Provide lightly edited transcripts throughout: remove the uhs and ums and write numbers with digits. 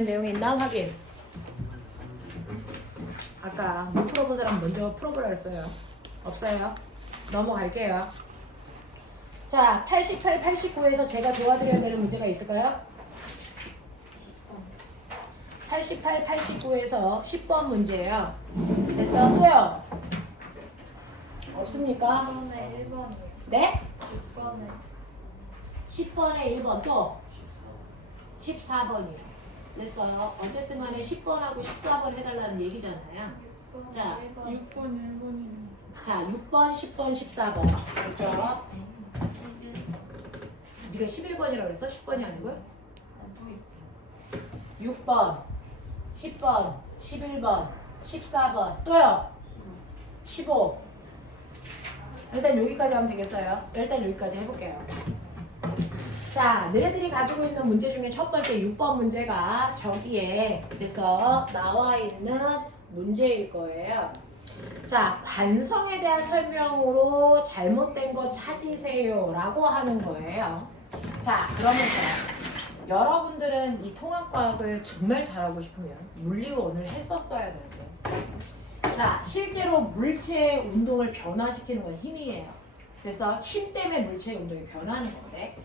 내용이 있나 확인. 아까 못 풀어본 사람 먼저 풀어보라 했어요. 없어요. 넘어갈게요. 자, 88, 89에서 제가 도와드려야 되는 문제가 있을까요? 88, 89에서 10번 문제예요. 됐어? 또요? 없습니까? 6번에 1번이요. 네? 6번에 10번에 1번 또 14번이요. 됐어요. 어쨌든 간에 10번하고 14번 해달라는 얘기잖아요. 6번에 자, 1번. 6번 1번이네. 자, 6번, 10번, 14번. 그렇죠? 네가 11번이라고 그랬어? 10번이 아니고요? 또 있어요. 6번, 10번, 11번, 14번. 또요? 15. 일단 여기까지 하면 되겠어요. 일단 여기까지 해볼게요. 자, 너희들이 가지고 있는 문제 중에 첫 번째 6번 문제가 저기에 그래서 나와 있는 문제일 거예요. 자, 관성에 대한 설명으로 잘못된 거 찾으세요 라고 하는 거예요. 자, 그러면서 여러분들은 이 통합과학을 정말 잘하고 싶으면 물리원을 했었어야 되는데, 자, 실제로 물체의 운동을 변화시키는 건 힘이에요. 그래서 힘 때문에 물체의 운동이 변하는 건데,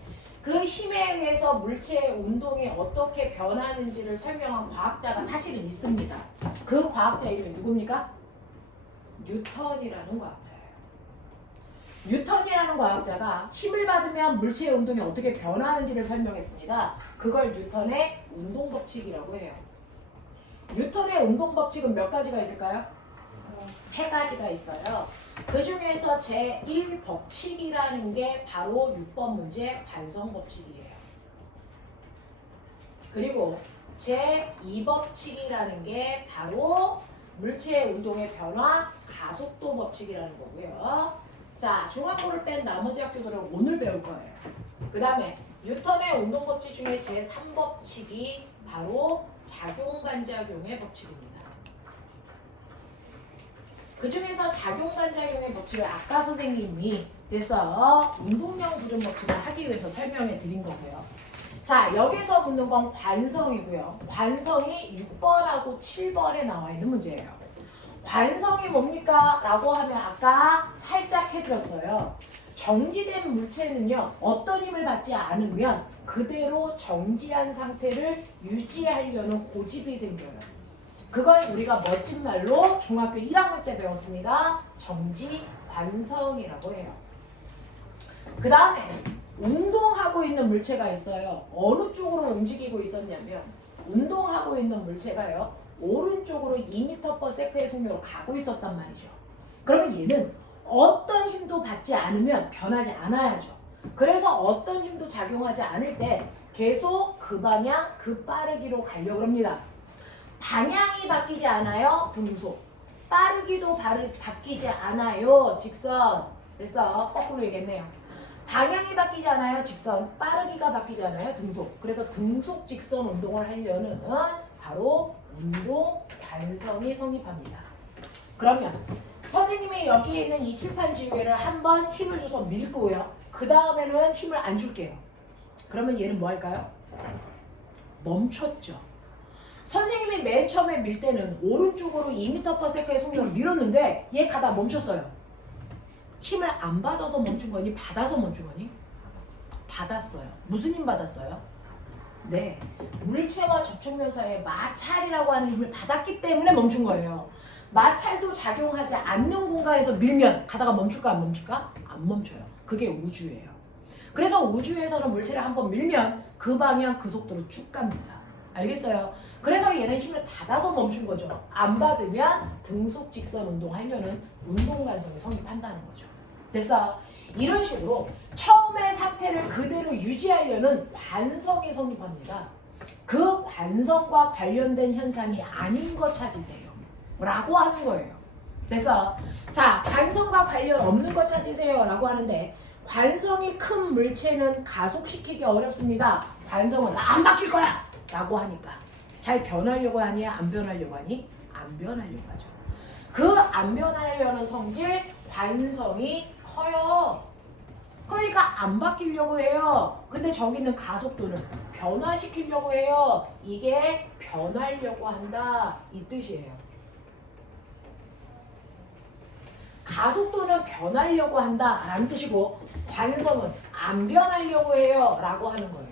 그 힘에 의해서 물체의 운동이 어떻게 변하는지를 설명한 과학자가 사실은 있습니다. 그 과학자 이름이 누굽니까? 뉴턴이라는 과학자예요. 뉴턴이라는 과학자가 힘을 받으면 물체의 운동이 어떻게 변하는지를 설명했습니다. 그걸 뉴턴의 운동법칙이라고 해요. 뉴턴의 운동법칙은 몇 가지가 있을까요? 세 가지가 있어요. 그 중에서 제1법칙이라는 게 바로 6번 문제 관성법칙이에요. 그리고 제2법칙이라는 게 바로 물체의 운동의 변화 가속도 법칙이라는 거고요. 자, 중앙고를 뺀 나머지 학교들은 오늘 배울 거예요. 그 다음에 뉴턴의 운동법칙 중에 제3법칙이 바로 작용반작용의 법칙입니다. 그 중에서 작용반작용의 법칙을 아까 선생님이 그래서 운동량 부존 법칙을 하기 위해서 설명해 드린 거고요. 자, 여기서 묻는 건 관성이고요. 관성이 6번하고 7번에 나와 있는 문제예요. 관성이 뭡니까? 라고 하면 아까 살짝 해드렸어요. 정지된 물체는요, 어떤 힘을 받지 않으면 그대로 정지한 상태를 유지하려는 고집이 생겨요. 그걸 우리가 멋진 말로 중학교 1학년 때 배웠습니다. 정지 관성이라고 해요. 그 다음에 운동하고 있는 물체가 있어요. 어느 쪽으로 움직이고 있었냐면 운동하고 있는 물체가요, 오른쪽으로 2m/s의 속력으로 가고 있었단 말이죠. 그러면 얘는 어떤 힘도 받지 않으면 변하지 않아야죠. 그래서 어떤 힘도 작용하지 않을 때 계속 그 방향, 그 빠르기로 가려고 합니다. 방향이 바뀌지 않아요. 등속. 빠르기도 바뀌지 않아요. 직선. 그래서 거꾸로 얘기했네요. 방향이 바뀌지 않아요. 직선. 빠르기가 바뀌지 않아요. 등속. 그래서 등속 직선 운동을 하려는 바로 운동 관성이 성립합니다. 그러면 선생님이 여기에 있는 이 칠판 지우개를 한번 힘을 줘서 밀고요. 그 다음에는 힘을 안 줄게요. 그러면 얘는 뭐 할까요? 멈췄죠. 선생님이 맨 처음에 밀 때는 오른쪽으로 2m/s의 속력을 밀었는데 얘 가다 멈췄어요. 힘을 안 받아서 멈춘 거니 받아서 멈춘 거니? 받았어요. 무슨 힘 받았어요? 네, 물체와 접촉면 사이에 마찰이라고 하는 힘을 받았기 때문에 멈춘 거예요. 마찰도 작용하지 않는 공간에서 밀면 가다가 멈출까 안 멈출까? 안 멈춰요. 그게 우주예요. 그래서 우주에서는 물체를 한번 밀면 그 방향 그 속도로 쭉 갑니다. 알겠어요? 그래서 얘는 힘을 받아서 멈춘 거죠. 안 받으면 등속 직선 운동하려는 운동 관성이 성립한다는 거죠. 됐어? 이런 식으로 처음의 상태를 그대로 유지하려는 관성이 성립합니다. 그 관성과 관련된 현상이 아닌 거 찾으세요. 라고 하는 거예요. 됐어? 자, 관성과 관련 없는 거 찾으세요. 라고 하는데 관성이 큰 물체는 가속시키기 어렵습니다. 관성은 안 바뀔 거야. 라고 하니까 잘 변하려고 하니 안 변하려고 하니? 안 변하려고 하죠. 그 안 변하려는 성질 관성이 커요. 그러니까 안 바뀌려고 해요. 근데 저기는 가속도는 변화시키려고 해요. 이게 변하려고 한다 이 뜻이에요. 가속도는 변하려고 한다 라는 뜻이고 관성은 안 변하려고 해요 라고 하는 거예요.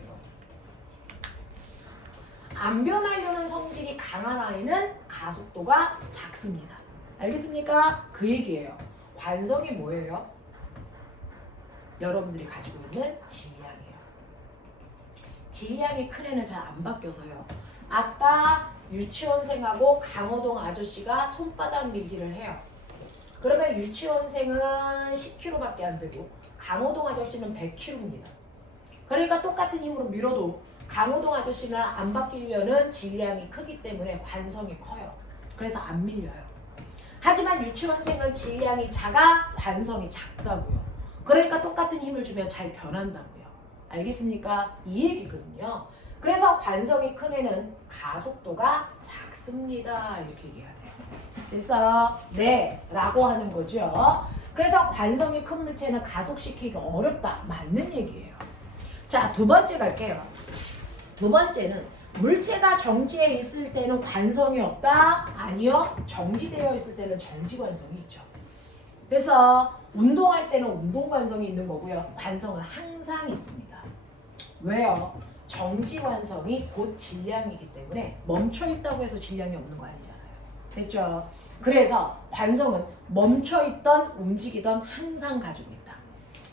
안 변하려는 성질이 강한 아이는 가속도가 작습니다. 알겠습니까? 그 얘기예요. 관성이 뭐예요? 여러분들이 가지고 있는 질량이에요. 질량이 큰 애는 잘 안 바뀌어서요. 아까 유치원생하고 강호동 아저씨가 손바닥 밀기를 해요. 그러면 유치원생은 10kg밖에 안 되고 강호동 아저씨는 100kg입니다. 그러니까 똑같은 힘으로 밀어도 강호동 아저씨는 안 바뀌려는 질량이 크기 때문에 관성이 커요. 그래서 안 밀려요. 하지만 유치원생은 질량이 작아 관성이 작다고요. 그러니까 똑같은 힘을 주면 잘 변한다고요. 알겠습니까? 이 얘기거든요. 그래서 관성이 큰 애는 가속도가 작습니다. 이렇게 얘기해야 돼요. 됐어요? 네 라고 하는 거죠. 그래서 관성이 큰 물체는 가속시키기가 어렵다. 맞는 얘기예요. 자, 두 번째 갈게요. 두 번째는 물체가 정지해 있을 때는 관성이 없다? 아니요. 정지되어 있을 때는 정지관성이 있죠. 그래서 운동할 때는 운동관성이 있는 거고요. 관성은 항상 있습니다. 왜요? 정지관성이 곧 질량이기 때문에 멈춰있다고 해서 질량이 없는 거 아니잖아요. 됐죠? 그래서 관성은 멈춰있던 움직이던 항상 가지고 있다.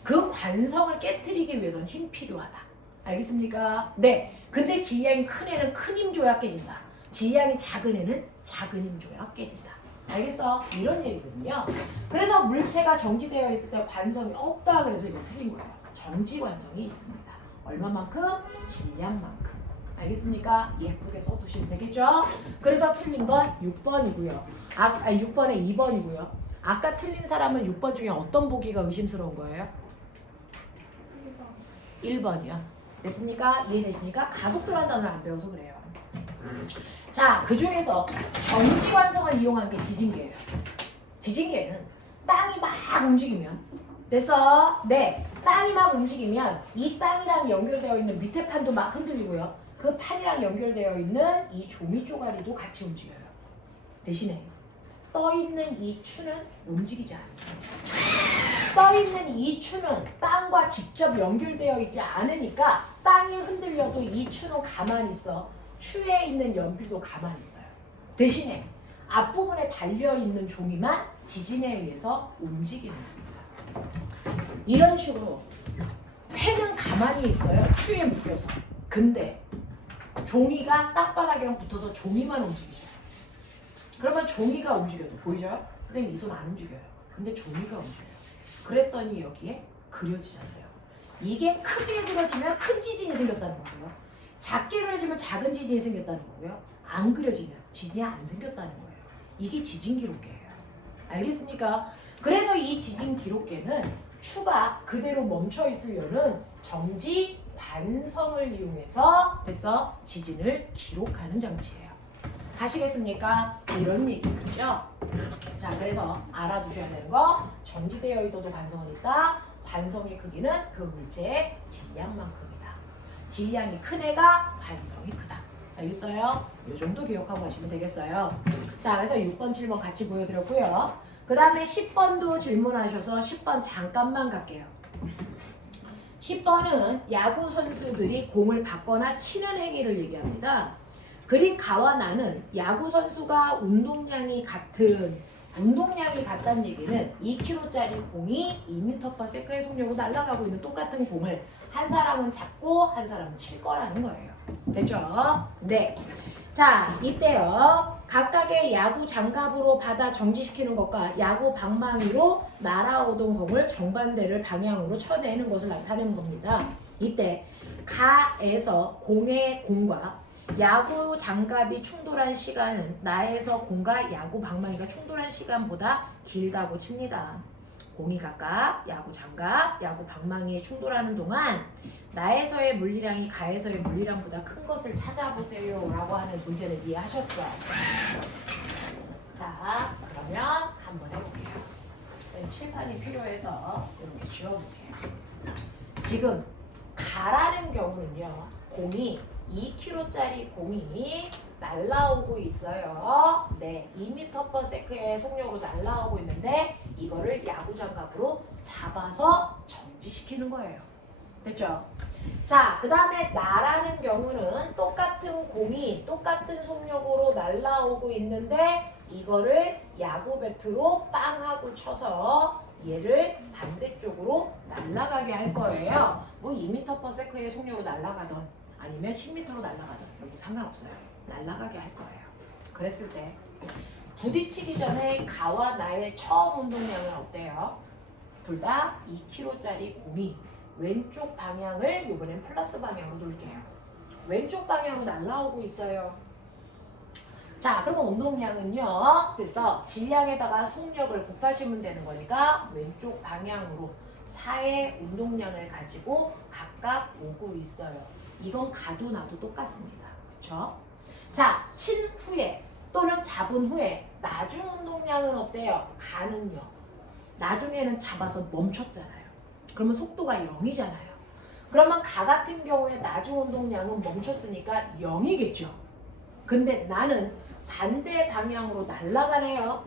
그 관성을 깨트리기 위해서는 힘 필요하다. 알겠습니까? 네. 근데 질량이 큰 애는 큰 힘 줘야 깨진다. 질량이 작은 애는 작은 힘 줘야 깨진다. 알겠어? 이런 얘기거든요. 그래서 물체가 정지되어 있을 때 관성이 없다. 그래서 이거 틀린 거예요. 정지관성이 있습니다. 얼마만큼? 질량만큼. 알겠습니까? 예쁘게 써두시면 되겠죠? 그래서 틀린 건 6번이고요. 6번에 2번이고요. 아까 틀린 사람은 6번 중에 어떤 보기가 의심스러운 거예요? 1번이요. 됐습니까? 이해되십니까? 가속도라는 단어를 안 배워서 그래요. 자, 그 중에서 정지관성을 이용한 게 지진계예요. 지진계는 땅이 막 움직이면 됐어? 네. 땅이 막 움직이면 이 땅이랑 연결되어 있는 밑에 판도 막 흔들리고요. 그 판이랑 연결되어 있는 이 종이 쪼가리도 같이 움직여요. 대신에 떠있는 이 추는 움직이지 않습니다. 떠있는 이 추는 땅과 직접 연결되어 있지 않으니까 땅이 흔들려도 이 추는 가만히 있어. 추에 있는 연필도 가만히 있어요. 대신에 앞부분에 달려있는 종이만 지진에 의해서 움직이는 겁니다. 이런 식으로 펜은 가만히 있어요. 추에 묶여서. 근데 종이가 땅바닥이랑 붙어서 종이만 움직이죠. 그러면 종이가 움직여도 보이죠? 선생님 이 손 안 움직여요. 근데 종이가 움직여요. 그랬더니 여기에 그려지잖아요. 이게 크게 그려지면 큰 지진이 생겼다는 거고요. 작게 그려지면 작은 지진이 생겼다는 거고요. 안 그려지면 지진이 안 생겼다는 거예요. 이게 지진 기록계예요. 알겠습니까? 그래서 이 지진 기록계는 추가 그대로 멈춰 있으려는 정지 관성을 이용해서 됐어? 지진을 기록하는 장치예요. 하시겠습니까? 이런 얘기죠. 자, 그래서 알아두셔야 되는 거 정지되어 있어도 관성은 있다. 관성의 크기는 그 물체의 질량만큼이다. 질량이 큰 애가 관성이 크다. 알겠어요? 이 정도 기억하고 가시면 되겠어요. 자, 그래서 6번, 7번 같이 보여드렸고요. 그 다음에 10번도 질문하셔서 10번 잠깐만 갈게요. 10번은 야구 선수들이 공을 받거나 치는 행위를 얘기합니다. 그린 가와 나는 야구 선수가 운동량이 같다는 얘기는 2kg짜리 공이 2m/s의 속력으로 날아가고 있는 똑같은 공을 한 사람은 잡고 한 사람은 칠 거라는 거예요. 됐죠? 네. 자, 이때요. 각각의 야구 장갑으로 받아 정지시키는 것과 야구 방망이로 날아오던 공을 정반대를 방향으로 쳐내는 것을 나타내는 겁니다. 이때 가에서 공과 야구 장갑이 충돌한 시간은 나에서 공과 야구 방망이가 충돌한 시간보다 길다고 칩니다. 공이 각각 야구 장갑, 야구 방망이에 충돌하는 동안 나에서의 물리량이 가에서의 물리량보다 큰 것을 찾아보세요 라고 하는 문제를 이해하셨죠? 자, 그러면 한번 해볼게요. 칠판이 필요해서 이렇게 지워볼게요. 지금 가라는 경우는요. 공이 2kg짜리 공이 날라오고 있어요. 네, 2m/s의 속력으로 날라오고 있는데 이거를 야구장갑으로 잡아서 정지시키는 거예요. 됐죠? 자, 그 다음에 나라는 경우는 똑같은 공이 똑같은 속력으로 날라오고 있는데 이거를 야구 배트로 빵 하고 쳐서 얘를 반대쪽으로 날아가게 할 거예요. 뭐 2m/s의 속력으로 날아가던 아니면 10m로 날아가던 여기 상관없어요. 날아가게 할 거예요. 그랬을 때 부딪히기 전에 가와 나의 처음 운동량은 어때요? 둘 다 2kg짜리 공이 왼쪽 방향을 이번엔 플러스 방향으로 돌게요. 왼쪽 방향으로 날아오고 있어요. 자, 그러면 운동량은요. 그래서 질량에다가 속력을 곱하시면 되는 거니까 왼쪽 방향으로 4의 운동량을 가지고 각각 오고 있어요. 이건 가도 나도 똑같습니다. 그쵸? 자, 친 후에 또는 잡은 후에 나중 운동량은 어때요? 가는요. 나중에는 잡아서 멈췄잖아요. 그러면 속도가 0이잖아요. 그러면 가 같은 경우에 나중 운동량은 멈췄으니까 0이겠죠. 근데 나는 반대 방향으로 날아가네요.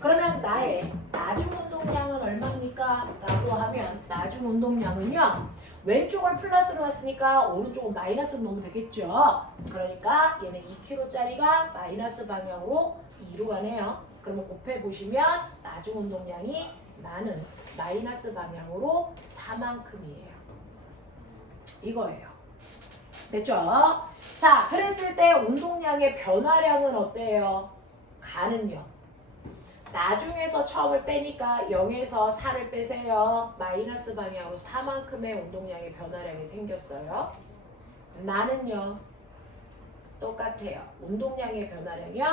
그러면 나의 나중 운동량은 얼마입니까? 라고 하면 나중 운동량은요. 왼쪽을 플러스로 놨으니까 오른쪽은 마이너스로 놓으면 되겠죠. 그러니까 얘는 2kg짜리가 마이너스 방향으로 2로 가네요. 그러면 곱해보시면 나중 운동량이 나는 마이너스 방향으로 4만큼이에요. 이거예요. 됐죠? 자, 그랬을 때 운동량의 변화량은 어때요? 가는요. 나중에서 처음을 빼니까 0에서 4를 빼세요. 마이너스 방향으로 4만큼의 운동량의 변화량이 생겼어요. 나는요. 똑같아요. 운동량의 변화량이요.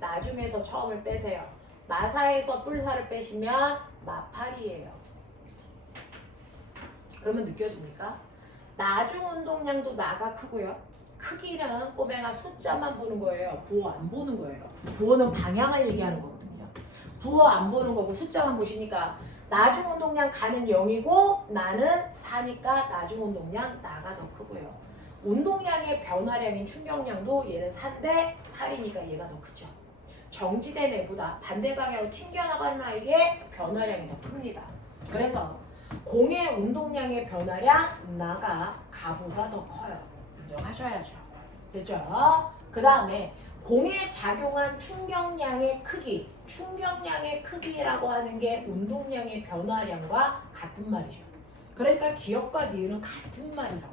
나중에서 처음을 빼세요. 마사에서 뿔사를 빼시면 마8이에요. 그러면 느껴집니까? 나중 운동량도 나가 크고요. 크기는 꼬맹아 숫자만 보는 거예요. 부호 안 보는 거예요. 부호는 방향을 얘기하는 거거든요. 부호 안 보는 거고 숫자만 보시니까 나중 운동량 가는 0이고 나는 4니까 나중 운동량 나가 더 크고요. 운동량의 변화량인 충격량도 얘는 4인데 8이니까 얘가 더 크죠. 정지된 애보다 반대 방향으로 튕겨나가는 아이의 변화량이 더 큽니다. 그래서 공의 운동량의 변화량 나가 가보다 더 커요. 인정하셔야죠. 됐죠? 그 다음에 공에 작용한 충격량의 크기, 충격량의 크기라고 하는 게 운동량의 변화량과 같은 말이죠. 그러니까 기억과 니은은 같은 말이라고요.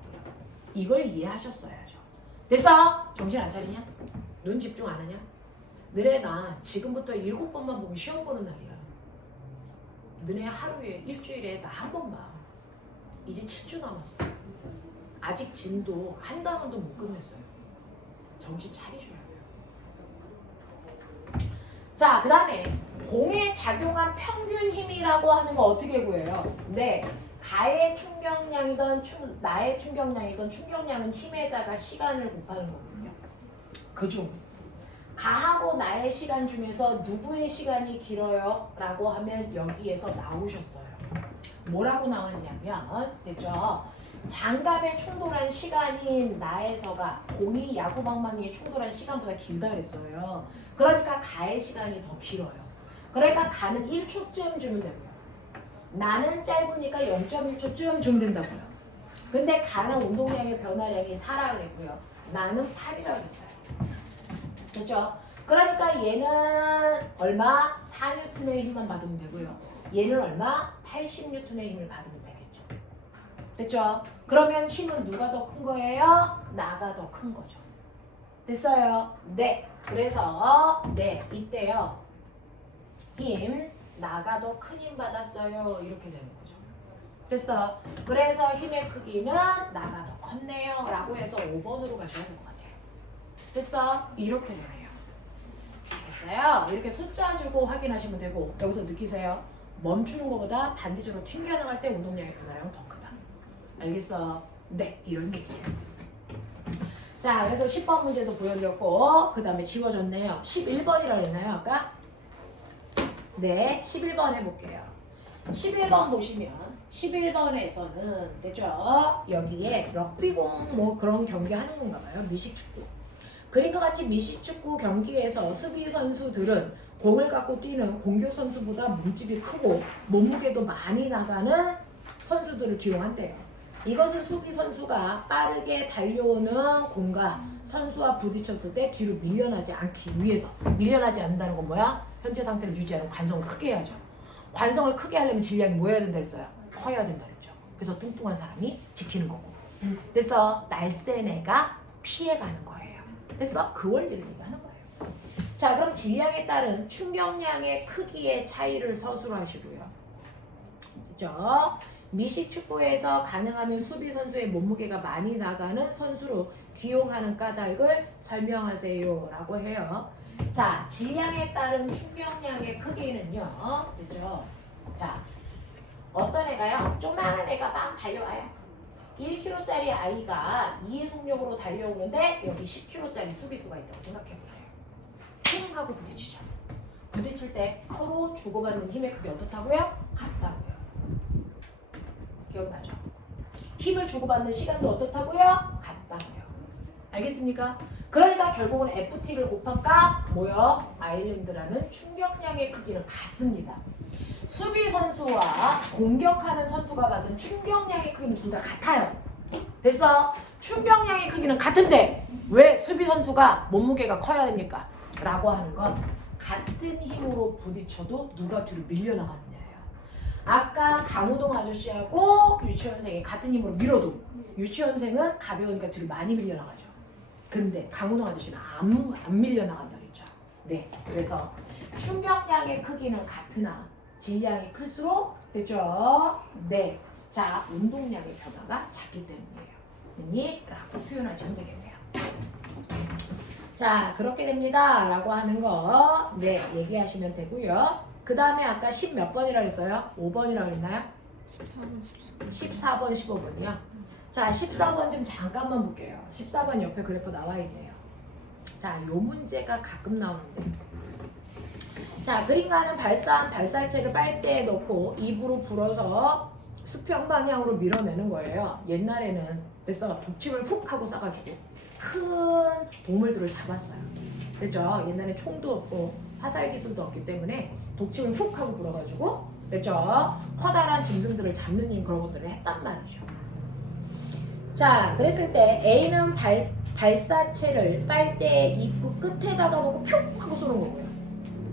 이걸 이해하셨어야죠. 됐어? 정신 안 차리냐? 눈 집중 안 하냐? 너네 나 지금부터 7번만 보면 시험 보는 날이야. 너네 하루에 일주일에 나 한 번만. 이제 7주 남았어. 아직 진도 한 단원도 못 끝냈어요. 정신 차리셔야 돼요. 자, 그 다음에 공에 작용한 평균 힘이라고 하는 거 어떻게 구해요? 네, 가의 충격량이든 나의 충격량이든 충격량은 힘에다가 시간을 곱하는 거거든요. 그중 가하고 나의 시간 중에서 누구의 시간이 길어요? 라고 하면 여기에서 나오셨어요. 뭐라고 나왔냐면, 됐죠? 장갑에 충돌한 시간인 나에서가 공이 야구방망이에 충돌한 시간보다 길다 그랬어요. 그러니까 가의 시간이 더 길어요. 그러니까 가는 1초쯤 주면 되고요. 나는 짧으니까 0.1초쯤 주면 된다고요. 근데 가는 운동량의 변화량이 4라 그랬고요. 나는 8이라 그랬어요. 그렇죠? 그러니까 얘는 얼마? 4N의 힘만 받으면 되고요. 얘는 얼마? 80N의 힘을 받으면 되겠죠. 됐죠? 그러면 힘은 누가 더 큰 거예요? 나가 더 큰 거죠. 됐어요? 네. 그래서 네, 이때요. 힘, 나가 더 큰 힘 받았어요. 이렇게 되는 거죠. 됐어? 그래서 힘의 크기는 나가 더 컸네요. 라고 해서 5번으로 가셔야 될 것 같아요. 됐어? 이렇게 되네요. 됐어요? 이렇게 숫자 주고 확인하시면 되고 여기서 느끼세요? 멈추는 것보다 반대쪽으로 튕겨나갈 때 운동량의 변화량은 더 크다. 알겠어? 네, 이런 얘기예요. 자, 그래서 10번 문제도 보여드렸고 그 다음에 지워졌네요. 11번이라고 했나요 아까? 네, 11번 해볼게요. 11번 보시면 11번에서는 됐죠? 여기에 럭비공 뭐 그런 경기 하는 건가 봐요. 미식축구. 그림과 같이 미식축구 경기에서 수비 선수들은 공을 갖고 뛰는 공격 선수보다 몸집이 크고 몸무게도 많이 나가는 선수들을 기용한대요. 이것은 수비 선수가 빠르게 달려오는 공과 선수와 부딪혔을 때 뒤로 밀려나지 않기 위해서. 밀려나지 않는다는 건 뭐야? 현재 상태를 유지하는 관성을 크게 해야죠. 관성을 크게 하려면 질량이 뭐 해야 된다 했어요? 커야 된다 그랬죠. 그래서 뚱뚱한 사람이 지키는 거고. 그래서 날쌘 애가 피해가는 거예요. 됐어? 그 원리를 얘기하는 거예요. 자, 그럼 질량에 따른 충격량의 크기의 차이를 서술로 하시고요. 그죠? 미식축구에서 가능하면 수비 선수의 몸무게가 많이 나가는 선수로 기용하는 까닭을 설명하세요 라고 해요. 자, 질량에 따른 충격량의 크기는요. 그죠? 자, 어떤 애가요? 조그마한 애가 막 달려와요. 1kg짜리 아이가 2의 속력으로 달려오는데 여기 10kg짜리 수비수가 있다고 생각해보세요. 쿵 하고 부딪히죠. 부딪힐 때 서로 주고받는 힘의 크기 어떻다고요? 같다고요. 기억나죠? 힘을 주고받는 시간도 어떻다고요? 같다고요. 알겠습니까? 그러니까 결국은 FT를 곱한 값 뭐요? 아일랜드라는 충격량의 크기는 같습니다. 수비 선수와 공격하는 선수가 받은 충격량의 크기는 둘 다 같아요. 됐어? 충격량의 크기는 같은데 왜 수비 선수가 몸무게가 커야 됩니까? 라고 하는 건 같은 힘으로 부딪혀도 누가 뒤로 밀려나가느냐예요. 아까 강우동 아저씨하고 유치원생이 같은 힘으로 밀어도 유치원생은 가벼우니까 뒤로 많이 밀려나가죠. 근데 강우동 아저씨는 안 밀려나간다 그랬죠. 네, 그래서 충격량의 크기는 같으나 질량이 클수록 됐죠? 네, 자 운동량의 변화가 작기 때문이에요. 라고 표현하시면 되겠네요. 자, 그렇게 됩니다 라고 하는 거 네, 얘기하시면 되고요. 그 다음에 아까 10 몇 번이라 그랬어요? 5번이라고 그랬나요? 14번, 15번이요. 자, 14번 좀 잠깐만 볼게요. 14번 옆에 그래프 나와 있네요. 자, 요 문제가 가끔 나오는데. 자, 그림과는 발사한 발살체를 빨대에 넣고 입으로 불어서 수평 방향으로 밀어내는 거예요. 옛날에는 됐어. 독침을 훅 하고 쏴가지고 큰 동물들을 잡았어요. 됐죠? 옛날에 총도 없고 화살 기술도 없기 때문에 독침을 훅 하고 불어가지고 됐죠? 커다란 짐승들을 잡는 그런 것들을 했단 말이죠. 자, 그랬을 때 A는 발사체를 빨대의 입구 끝에다가 놓고 뿅 하고 쏘는 거고요.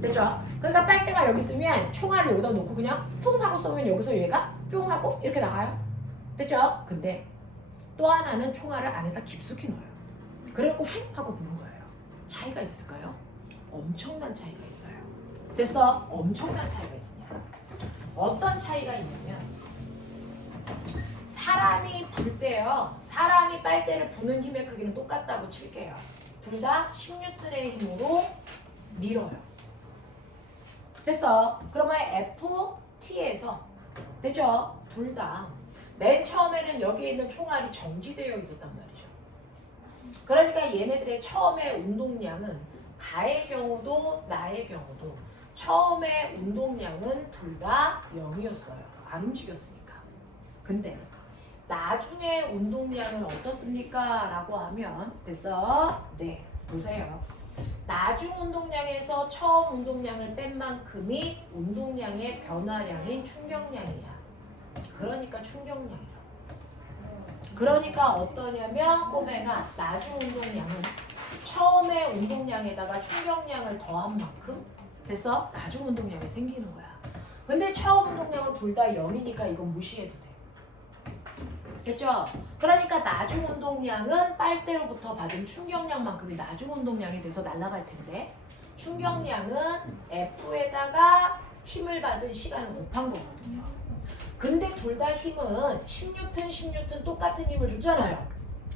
됐죠? 그러니까 빨대가 여기 있으면 총알을 여기다 놓고 그냥 퐁 하고 쏘면 여기서 얘가 뿅 하고 이렇게 나가요. 됐죠? 근데 또 하나는 총알을 안에다 깊숙이 넣어요. 그래갖고 훅 하고 부는 거예요. 차이가 있을까요? 엄청난 차이가 있어요. 됐어? 엄청난 차이가 있습니다. 어떤 차이가 있냐면 사람이 불 때요. 사람이 빨대를 부는 힘의 크기는 똑같다고 칠게요. 둘 다 10N의 힘으로 밀어요. 됐어? 그러면 FT에서 됐죠? 둘 다 맨 처음에는 여기에 있는 총알이 정지되어 있었단 말이죠. 그러니까 얘네들의 처음에 운동량은 가의 경우도 나의 경우도 처음에 운동량은 둘 다 0이었어요. 안 움직였으니까. 근데 나중에 운동량은 어떻습니까? 라고 하면 됐어? 네, 보세요. 나중 운동량에서 처음 운동량을 뺀 만큼이 운동량의 변화량인 충격량이야. 그러니까 충격량이라고. 그러니까 어떠냐면 꼬매가 나중 운동량은 처음에 운동량에다가 충격량을 더한 만큼 됐어? 나중 운동량이 생기는 거야. 근데 처음 운동량은 둘 다 0이니까 이건 무시해도 돼. 됐죠? 그러니까 나중 운동량은 빨대로부터 받은 충격량만큼이 나중 운동량이 돼서 날아갈 텐데 충격량은 F에다가 힘을 받은 시간을 곱한 거거든요. 근데 둘 다 힘은 10N 똑같은 힘을 줬잖아요.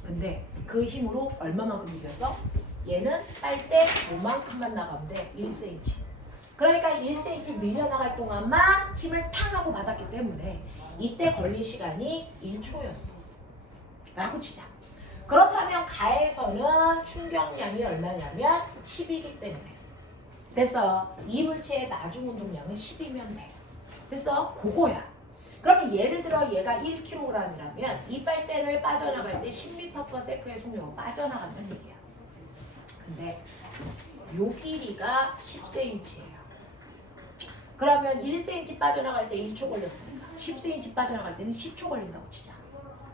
근데 그 힘으로 얼마만큼 이겼어? 얘는 빨대 요만큼만 나가면 돼. 1cm. 그러니까 1cm 밀려나갈 동안만 힘을 탕 하고 받았기 때문에 이때 걸린 시간이 1초였어. 라고 치자. 그렇다면 가에서는 충격량이 얼마냐면 10이기 때문에 됐어. 이 물체의 나중 운동량은 10이면 돼. 됐어? 그거야. 그러면 예를 들어 얘가 1kg이라면 이 빨대를 빠져나갈 때 10m/s의 속력으로 빠져나간다는 얘기야. 근데 요 길이가 10cm예요. 그러면 1cm 빠져나갈 때 1초 걸렸으니까 10cm 빠져나갈 때는 10초 걸린다고 치자.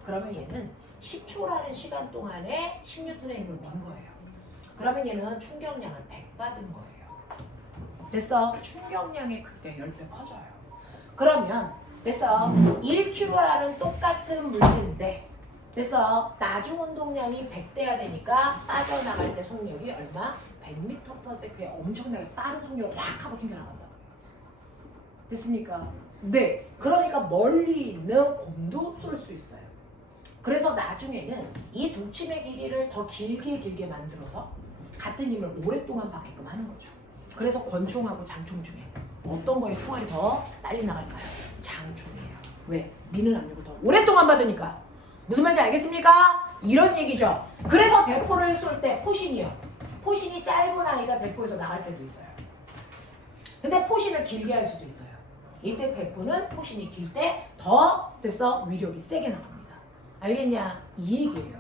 그러면 얘는 10초라는 시간 동안에 10N의 힘을 민 거예요. 그러면 얘는 충격량을 100 받은 거예요. 됐어? 충격량의 크기가 10배 커져요. 그러면 됐어? 1kg라는 똑같은 물질인데 됐어? 나중 운동량이 100대야 되니까 빠져나갈 때 속력이 얼마? 100m/s의 엄청나게 빠른 속력으로 확 하고 튕겨나간다. 됐습니까? 네. 그러니까 멀리 있는 공도 쏠 수 있어요. 그래서 나중에는 이 독침의 길이를 더 길게 만들어서 같은 힘을 오랫동안 받게끔 하는 거죠. 그래서 권총하고 장총 중에 어떤 거에 총알이 더 빨리 나갈까요? 장총이에요. 왜? 미는 압력을 더 오랫동안 받으니까. 무슨 말인지 알겠습니까? 이런 얘기죠. 그래서 대포를 쏠 때 포신이요. 포신이 짧은 아이가 대포에서 나갈 때도 있어요. 근데 포신을 길게 할 수도 있어요. 이때 대포는 포신이 길 때 더 됐어? 위력이 세게 나갑니다. 알겠냐? 이 얘기예요.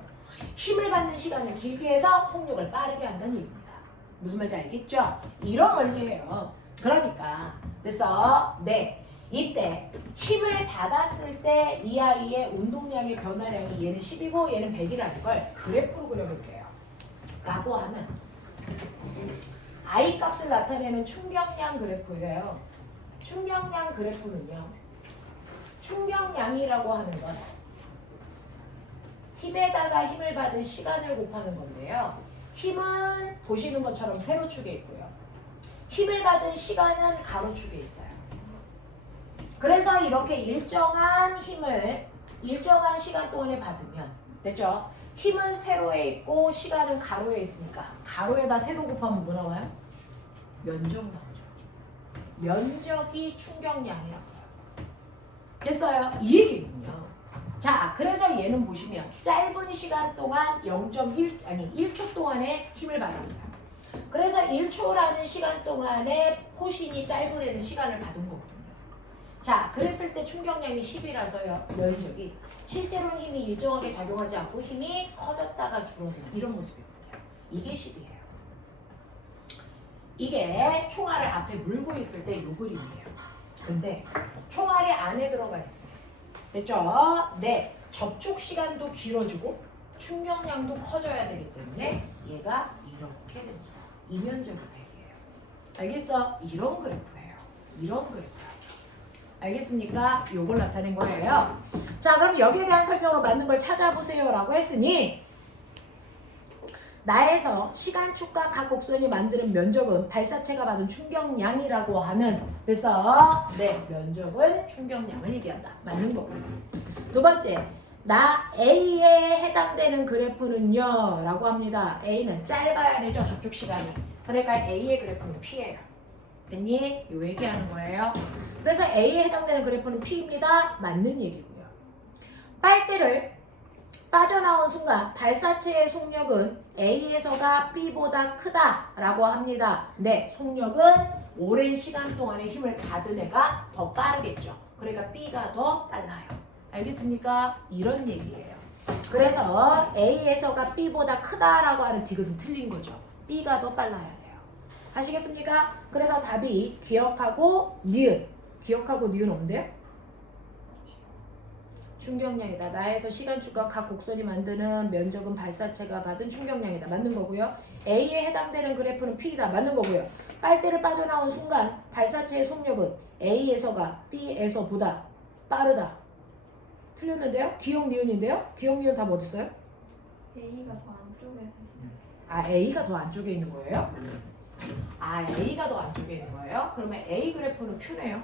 힘을 받는 시간을 길게 해서 속력을 빠르게 한다는 얘기입니다. 무슨 말인지 알겠죠? 이런 원리예요. 그러니까 됐어? 네. 이때 힘을 받았을 때 이 아이의 운동량의 변화량이 얘는 10이고 얘는 100이라는 걸 그래프로 그려볼게요. 라고 하는 I 값을 나타내는 충격량 그래프예요. 충격량 그래프는요. 충격량이라고 하는 건 힘에다가 힘을 받은 시간을 곱하는 건데요. 힘은 보시는 것처럼 세로축에 있고요. 힘을 받은 시간은 가로축에 있어요. 그래서 이렇게 일정한 힘을 일정한 시간 동안에 받으면 됐죠? 힘은 세로에 있고 시간은 가로에 있으니까 가로에다 세로 곱하면 뭐 나와요? 면적 나오죠. 면적이 충격량이라고 해요. 됐어요? 이 얘기군요. 자, 그래서 얘는 보시면 짧은 시간 동안 1초 동안에 힘을 받았어요. 그래서 1초라는 시간 동안에 포신이 짧은 애는 시간을 받은 거거든요. 자, 그랬을 때 충격량이 10이라서요. 면적이 실제로는 힘이 일정하게 작용하지 않고 힘이 커졌다가 줄어드는 이런 모습이거든요. 이게 10이에요. 이게 총알을 앞에 물고 있을 때 요 그림이에요. 근데 총알이 안에 들어가 있어요. 됐죠? 네. 접촉 시간도 길어지고 충격량도 커져야 되기 때문에 얘가 이렇게 됩니다. 이 면적이 100이에요. 알겠어? 이런 그래프예요. 이런 그래프예요. 알겠습니까? 요걸 나타낸 거예요. 자, 그럼 여기에 대한 설명으로 맞는 걸 찾아보세요 라고 했으니 나에서 시간축과 각 곡선이 만드는 면적은 발사체가 받은 충격량이라고 하는 그래서 네, 면적은 충격량을 얘기한다. 맞는 거고요. 두 번째, 나 A에 해당되는 그래프는요 라고 합니다. A는 짧아야 되죠. 접촉 시간이. 그러니까 A의 그래프는 P예요. 됐니? 요 얘기하는 거예요. 그래서 A에 해당되는 그래프는 P입니다. 맞는 얘기고요. 빨대를 빠져나온 순간 발사체의 속력은 A에서가 B보다 크다라고 합니다. 네, 속력은 오랜 시간 동안의 힘을 받은 애가 더 빠르겠죠. 그러니까 B가 더 빨라요. 알겠습니까? 이런 얘기예요. 그래서 A에서가 B보다 크다라고 하는 디귿은 틀린 거죠. B가 더 빨라야 돼요. 아시겠습니까? 그래서 답이 기억하고 니은. 기억하고 니은 없는데요? 충격량이다. 나에서 시간축과 각 곡선이 만드는 면적은 발사체가 받은 충격량이다. 맞는 거고요. A에 해당되는 그래프는 P이다. 맞는 거고요. 빨대를 빠져나온 순간 발사체의 속력은 A에서가 B에서보다 빠르다. 틀렸는데요? 기억 니은인데요? 기억 니은 답 어디 있어요? A가 더 안쪽에서 시작. 아, A가 더 안쪽에 있는 거예요? 아, A가 더 안쪽에 있는 거예요? 그러면 A 그래프는 Q네요.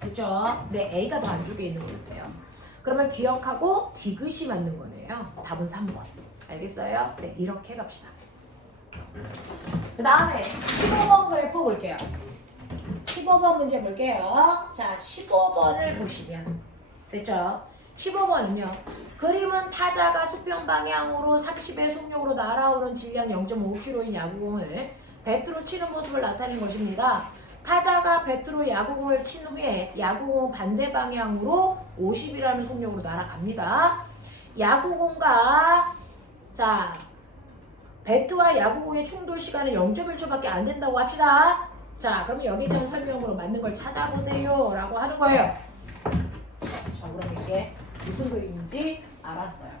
그죠? 네, A가 더 안쪽에 있는 거예요. 그러면 기억하고 디귿이 맞는 거네요. 답은 3번. 알겠어요? 네, 이렇게 갑시다. 그 다음에 15번 그래프 볼게요. 15번 문제 볼게요. 자, 15번을 보시면 됐죠? 15번은요. 그림은 타자가 수평 방향으로 30의 속력으로 날아오는 질량 0.5kg인 야구공을 배트로 치는 모습을 나타낸 것입니다. 타자가 배트로 야구공을 친 후에 야구공은 반대 방향으로 50이라는 속력으로 날아갑니다. 야구공과 자 배트와 야구공의 충돌 시간은 0.1초밖에 안 된다고 합시다. 자, 그러면 여기에 대한 설명으로 맞는 걸 찾아보세요 라고 하는 거예요. 자, 그럼 이게 무슨 그림인지 알았어요.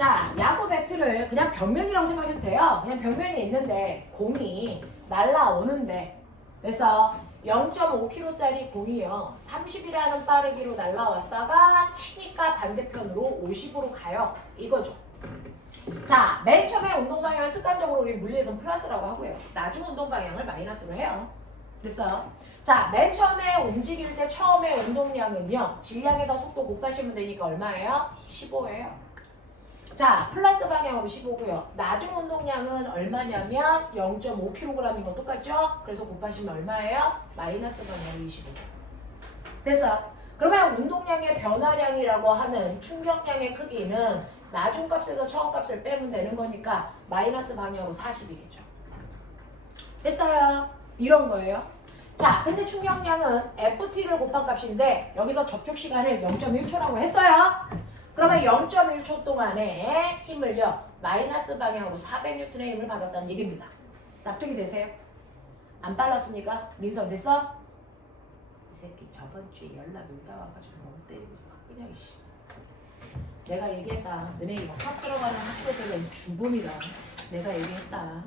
자, 야구 배트를 그냥 벽면이라고 생각해도 돼요. 그냥 벽면이 있는데 공이 날라오는데 그래서 0.5km짜리 공이요 30이라는 빠르기로 날라왔다가 치니까 반대편으로 50으로 가요. 이거죠. 자, 맨 처음에 운동 방향을 습관적으로 우리 물리에선 플러스라고 하고요. 나중 운동 방향을 마이너스로 해요. 됐어요? 자, 맨 처음에 움직일 때 처음에 운동량은요 질량에다 속도 곱하시면 되니까 얼마예요? 15예요. 자, 플러스 방향으로 15고요. 나중 운동량은 얼마냐면 0.5kg인 거 똑같죠? 그래서 곱하시면 얼마예요? 마이너스 방향으로 25. 됐어? 그러면 운동량의 변화량이라고 하는 충격량의 크기는 나중 값에서 처음 값을 빼면 되는 거니까 마이너스 방향으로 40이겠죠. 됐어요? 이런 거예요. 자, 근데 충격량은 FT를 곱한 값인데 여기서 접촉 시간을 0.1초라고 했어요. 그러면 0.1초 동안에 힘을요 마이너스 방향으로 400N의 힘을 받았다는 얘기입니다. 납득이 되세요? 안 빨랐습니까? 민선 됐어? 이 새끼 저번 주에 연락 놀다 와가지고 너무 때리고 있어. 그냥 이씨. 내가 얘기했다. 너네 이거 학교 들어가는 학교들은 죽음이다. 내가 얘기했다.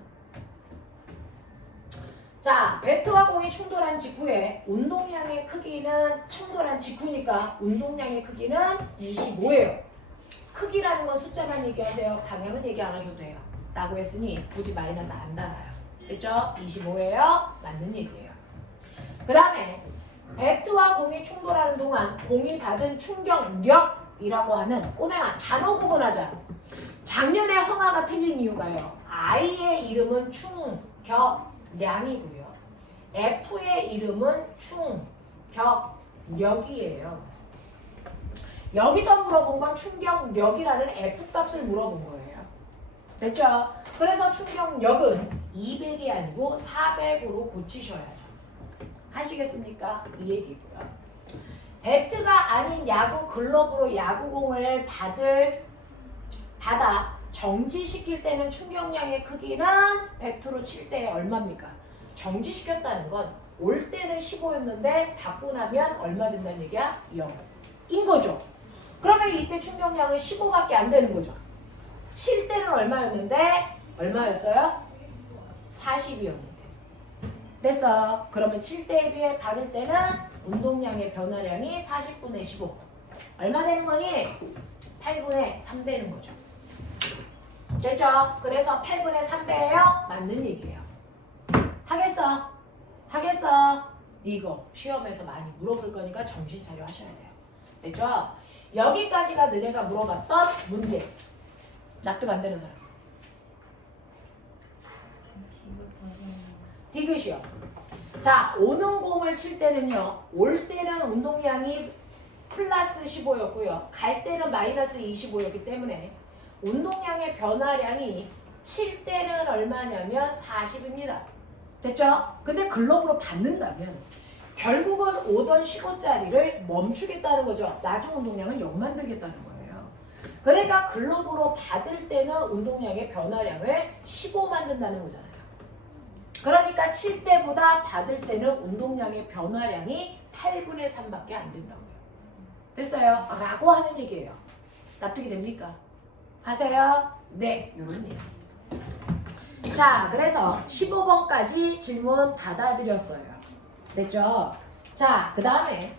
자, 배트와 공이 충돌한 직후에 운동량의 크기는 충돌한 직후니까 운동량의 크기는 25예요. 크기라는 건 숫자만 얘기하세요. 방향은 얘기 안 하셔도 돼요. 라고 했으니 굳이 마이너스 안 달아요. 됐죠? 25예요. 맞는 얘기예요. 그 다음에 배트와 공이 충돌하는 동안 공이 받은 충격력이라고 하는 꼬맹아 단어 구분하자. 작년에 형아가 틀린 이유가요. I의 이름은 충격량이고요. F의 이름은 충격력이에요. 여기서 물어본 건 충격력이라는 F값을 물어본 거예요. 됐죠? 그래서 충격력은 200이 아니고 400으로 고치셔야죠. 하시겠습니까? 이 얘기고요. 배트가 아닌 야구 글러브로 야구공을 받아 정지시킬 때는 충격량의 크기는 배트로 칠 때 얼마입니까? 정지시켰다는 건 올 때는 15였는데 받고 나면 얼마 된다는 얘기야? 0인 거죠. 그러면 이때 충격량은 15밖에 안 되는 거죠. 칠 때는 얼마였는데? 얼마였어요? 40이었는데. 됐어. 그러면 칠 때에 비해 받을 때는 운동량의 변화량이 40분의 15. 얼마 되는 거니? 8분의 3 되는 거죠. 됐죠? 그래서 8분의 3배예요? 맞는 얘기예요. 하겠어? 하겠어? 이거 시험에서 많이 물어볼 거니까 정신 차려 하셔야 돼요. 됐죠? 여기까지가 너네가 물어봤던 문제. 납득 안 되는 사람. 디귿이요. 자, 오는 공을 칠 때는요. 올 때는 운동량이 플러스 15였고요. 갈 때는 마이너스 25였기 때문에 운동량의 변화량이 칠 때는 얼마냐면 40입니다. 됐죠? 근데 글러브로 받는다면 결국은 오던 15짜리를 멈추겠다는 거죠. 나중 운동량은 0 만들겠다는 거예요. 그러니까 글러브로 받을 때는 운동량의 변화량을 15 만든다는 거잖아요. 그러니까 칠 때보다 받을 때는 운동량의 변화량이 8분의 3밖에 안 된다고요. 됐어요? 라고 하는 얘기예요. 납득이 됩니까? 하세요? 네, 요런 얘기. 자, 그래서 15번까지 질문 받아드렸어요. 됐죠? 자, 그 다음에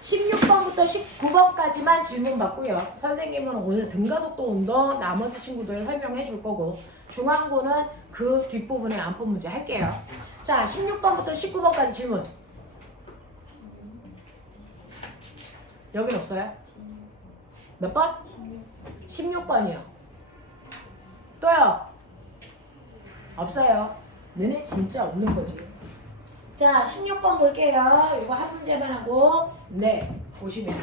16번부터 19번까지만 질문 받고요. 선생님은 오늘 등가속도 운동 나머지 친구들 설명해 줄 거고 중앙고는 그 뒷부분에 안본 문제 할게요. 자, 16번부터 19번까지 질문. 여긴 없어요? 몇 번? 16번이요. 또요? 없어요. 너네 진짜 없는 거지. 자, 16번 볼게요. 이거 한 문제만 하고 네, 보시면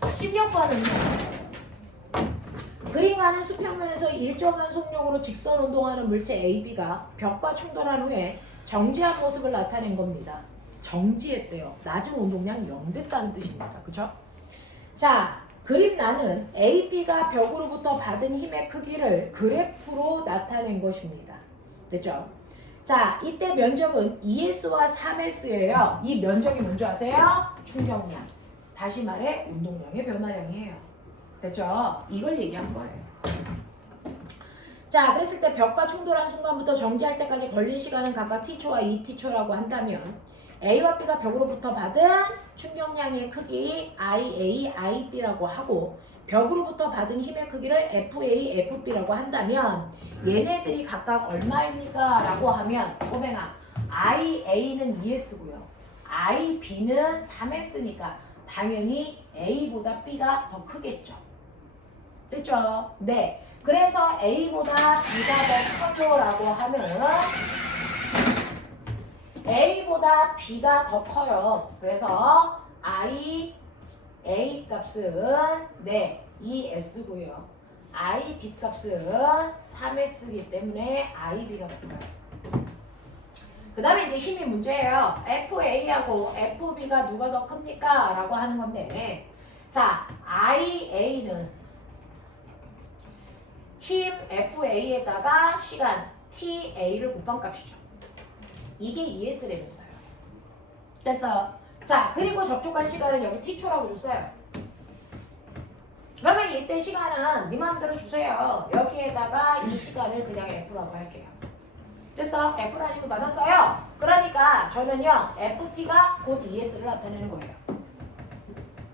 16번은요. 그림과는 수평면에서 일정한 속력으로 직선 운동하는 물체 AB가 벽과 충돌한 후에 정지한 모습을 나타낸 겁니다. 정지했대요. 나중 운동량 0 됐다는 뜻입니다. 그쵸? 자, 그림 나는 AB가 벽으로부터 받은 힘의 크기를 그래프로 나타낸 것입니다. 됐죠? 자, 이때 면적은 2S와 3S예요. 이 면적이 뭔지 아세요? 충격량. 다시 말해 운동량의 변화량이에요. 됐죠? 이걸 얘기한 거예요. 자, 그랬을 때 벽과 충돌한 순간부터 정지할 때까지 걸린 시간은 각각 t초와 2t초라고 한다면 A와 B가 벽으로부터 받은 충격량의 크기 IA, IB라고 하고 벽으로부터 받은 힘의 크기를 FA, FB라고 한다면 얘네들이 각각 얼마입니까? 라고 하면 꼬맹아 IA는 2S고요. IB는 3S니까 당연히 A보다 B가 더 크겠죠. 됐죠? 네. 그래서 A보다 B가 더 커져라고 하는 A보다 B가 더 커요. 그래서 A 값은 네 2S고요. B 값은 3S이기 때문에 IB가 더 커요. 그 다음에 이제 힘이 문제예요. FA하고 FB가 누가 더 큽니까? 라고 하는 건데 자, IA는 힘 FA에다가 시간 TA를 곱한 값이죠. 이게 ES라면서요. 됐어. 자, 그리고 접촉한 시간은 여기 T초라고 줬어요. 그러면 이때 시간은 네 마음대로 주세요. 여기에다가 이 시간을 그냥 F라고 할게요. 됐어? F라는 거 받았어요. 그러니까 저는요 FT가 곧 ES를 나타내는 거예요.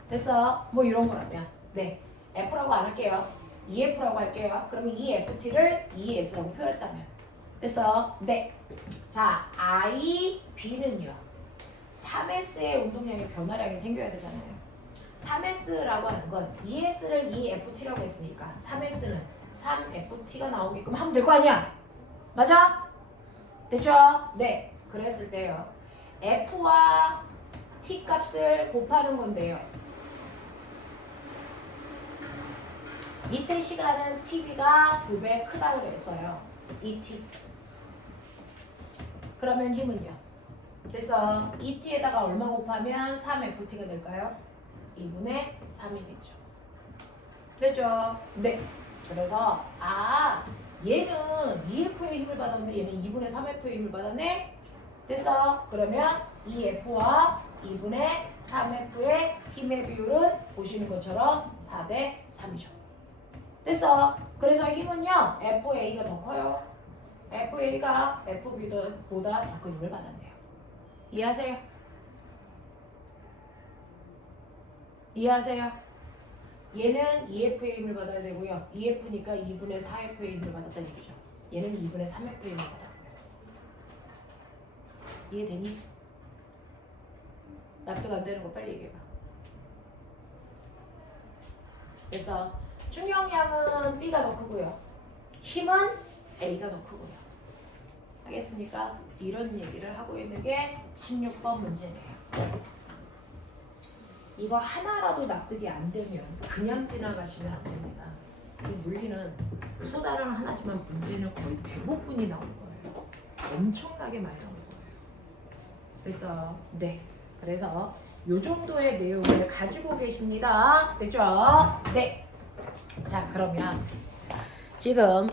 됐어? 뭐 이런 거라면 네 F라고 안 할게요. EF라고 할게요. 그러면 이 FT를 ES라고 표현했다면 됐어? 네. 자, IB는요 3S의 운동량의 변화량이 생겨야 되잖아요. 3S라고 하는 건 ES를 EFT라고 했으니까 3S는 3FT가 나오게끔 하면 될 거 아니야? 맞아? 됐죠? 네. 그랬을 때요. F와 T 값을 곱하는 건데요. 이때 시간은 TB가 2배 크다 그랬어요. ET. 그러면 힘은요? 그래서 ET에다가 얼마 곱하면 3FT가 될까요? 2분의 3이겠죠. 됐죠? 네. 그래서 얘는 EF의 힘을 받았는데 얘는 2분의 3F의 힘을 받았네? 됐어? 그러면 EF와 2분의 3F의 힘의 비율은 보시는 것처럼 4대 3이죠. 됐어? 그래서 힘은요 FA가 더 커요. FA가 FB보다 더 큰 힘을 받았네요. 이해하세요? 이해하세요? 얘는 EF의 힘을 받아야 되고요. EF니까 2분의 4F의 힘을 받았다는 얘기죠. 얘는 2분의 3F의 힘을 받았고요. 이해되니? 납득 안 되는 거 빨리 얘기해봐. 그래서 충격량은 B가 더 크고요. 힘은 A가 더 크고요. 하겠습니까? 이런 얘기를 하고 있는 게 16번 문제네요. 이거 하나라도 납득이 안 되면 그냥 지나가시면 안 됩니다. 이 물리는 소단은 하나지만 문제는 거의 대부분이 나올 거예요. 엄청나게 많이 나올 거예요. 그래서 네, 그래서 요 정도의 내용을 가지고 계십니다. 됐죠? 네. 자, 그러면 지금